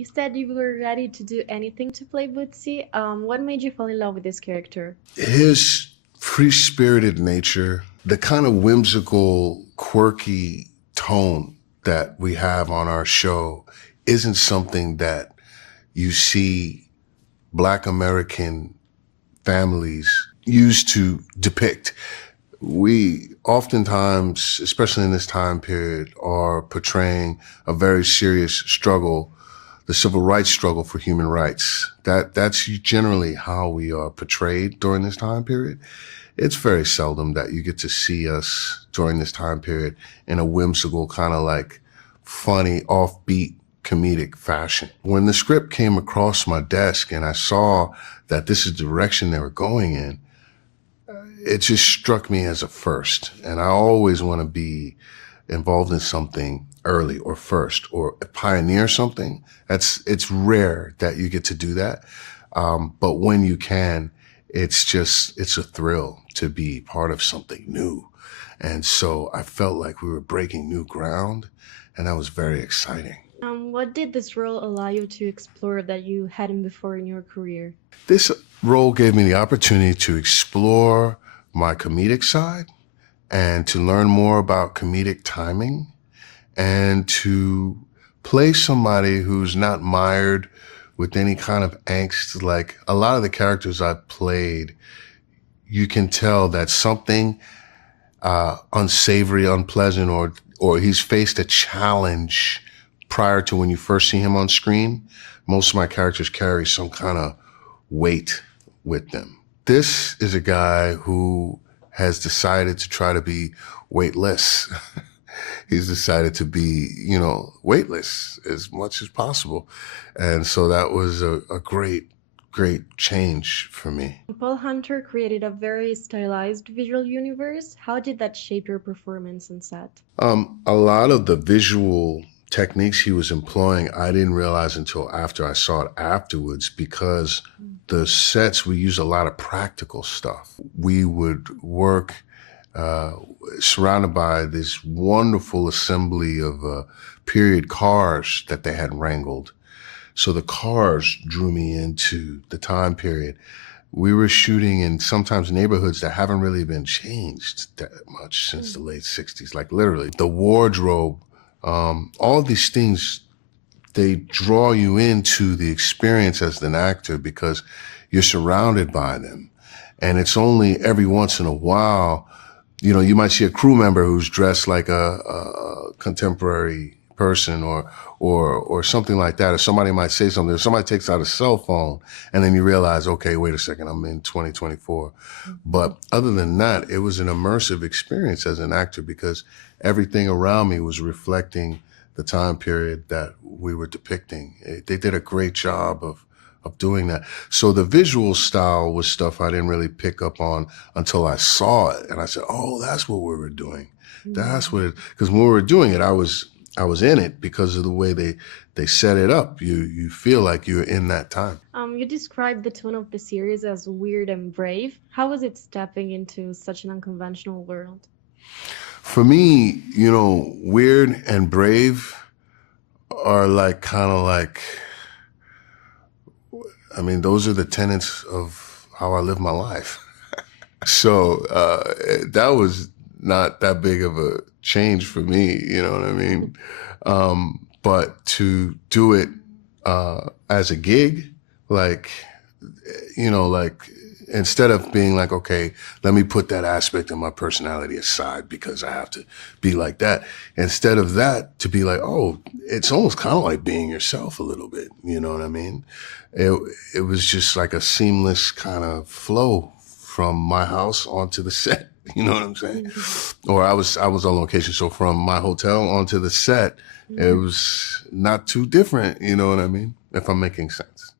You said you were ready to do anything to play Bootsy. What made you fall in love with this character? His free-spirited nature, the kind of whimsical, quirky tone that we have on our show isn't something that you see Black American families use to depict. We oftentimes, especially in this time period, are portraying a very serious struggle, the civil rights struggle for human rights. That's generally how we are portrayed during this time period. It's very seldom that you get to see us during this time period in a whimsical, kind of like funny, offbeat, comedic fashion. When the script came across my desk and I saw that this is the direction they were going in, it just struck me as a first. And I always want to be involved in something early or first or pioneer something. It's rare that you get to do that. But when you can, it's a thrill to be part of something new. And so I felt like we were breaking new ground, and that was very exciting. What did this role allow you to explore that you hadn't before in your career? This role gave me the opportunity to explore my comedic side and to learn more about comedic timing and to play somebody who's not mired with any kind of angst. Like a lot of the characters I played, you can tell that something unsavory, unpleasant, or he's faced a challenge prior to when you first see him on screen. Most of my characters carry some kind of weight with them. This is a guy who has decided to try to be weightless. He's decided to be, weightless as much as possible. And so that was a great change for me. Paul Hunter created a very stylized visual universe. How did that shape your performance on set? A lot of the visual techniques he was employing, I didn't realize until after I saw it afterwards, because the sets, we use a lot of practical stuff. We would work surrounded by this wonderful assembly of period cars that they had wrangled. So the cars drew me into the time period. We were shooting in sometimes neighborhoods that haven't really been changed that much since the late 60s, like literally. The wardrobe, all these things, they draw you into the experience as an actor because you're surrounded by them. And it's only every once in a while, you might see a crew member who's dressed like a contemporary person or something like that, or somebody might say something, or somebody takes out a cell phone, and then you realize, okay, wait a second, I'm in 2024. But other than that, it was an immersive experience as an actor because everything around me was reflecting the time period that we were depicting. They did a great job of doing that. So the visual style was stuff I didn't really pick up on until I saw it. And I said, oh, that's what we were doing. That's what it, because when we were doing it, I was in it because of the way they set it up. You feel like you're in that time. You described the tone of the series as weird and brave. How was it stepping into such an unconventional world? For me, weird and brave are those are the tenets of how I live my life. So that was not that big of a change for me, you know what I mean? But to do it as a gig, instead of being like, okay, let me put that aspect of my personality aside because I have to be like that. Instead of that, to be like, oh, it's almost kind of like being yourself a little bit. You know what I mean? It was just like a seamless kind of flow from my house onto the set. You know what I'm saying? Or I was on location. So from my hotel onto the set, it was not too different. You know what I mean? If I'm making sense.